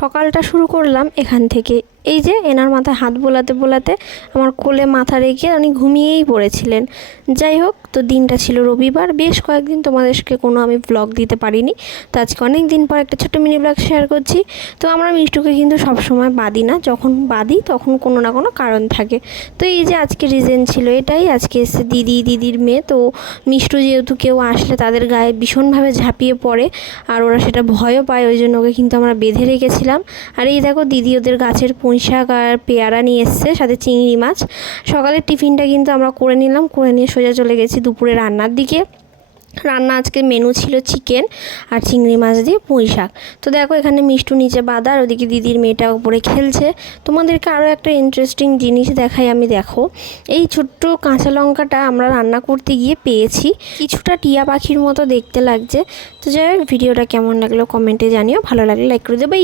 সকালটা শুরু করলাম এখান থেকে। এই যে এনার মাথায় হাত বোলাতে বোলাতে আমার কোলে মাথা রেখে উনি ঘুমিয়েই পড়েছিলেন। যাই হোক, তো দিনটা ছিল রবিবার। বেশ কয়েকদিন তোমাদেরকে কোনো আমি ব্লগ দিতে পারিনি, তো আজকে অনেক দিন পর একটা ছোট্ট মিনি ব্লগ শেয়ার করছি। তো আমরা মিষ্টুকে কিন্তু সবসময় বাঁধি না, যখন বাঁধি তখন কোনো না কোনো কারণ থাকে। তো এই যে আজকে রিজন ছিল এটাই, আজকে এসে দিদির মেয়ে। তো মিষ্টু যেহেতু কেউ আসলে তাদের গায়ে ভীষণভাবে ঝাঁপিয়ে পড়ে, আর ওরা সেটা ভয়ও পায়, ওই জন্য ওকে কিন্তু আমরা বেঁধে রেখেছিলাম। আর এই দেখো দিদি ওদের গাছের পুঁইশাক আর পেয়ারা নিয়ে এসছে, সাথে চিংড়ি মাছ। সকালের টিফিনটা কিন্তু আমরা করে নিলাম, করে নিয়ে সোজা চলে গেছি দুপুরে রান্নার দিকে। রান্না আজকে মেনু ছিল চিকেন আর চিংড়ি মাছ দিয়ে পুঁই শাক। তো দেখো এখানে মিষ্টু নিচে বাঁধা, আর ওদিকে দিদির মেয়েটা উপরে খেলছে। তোমাদেরকে আরও একটা ইন্টারেস্টিং জিনিস দেখাই আমি। দেখো এই ছোট্ট কাঁচা লঙ্কাটা আমরা রান্না করতে গিয়ে পেয়েছি, কিছুটা টিয়া পাখির মতো দেখতে লাগছে। তো যাই হোক, ভিডিওটা কেমন লাগলো কমেন্টে জানিও, ভালো লাগলে লাইক করে দেবে।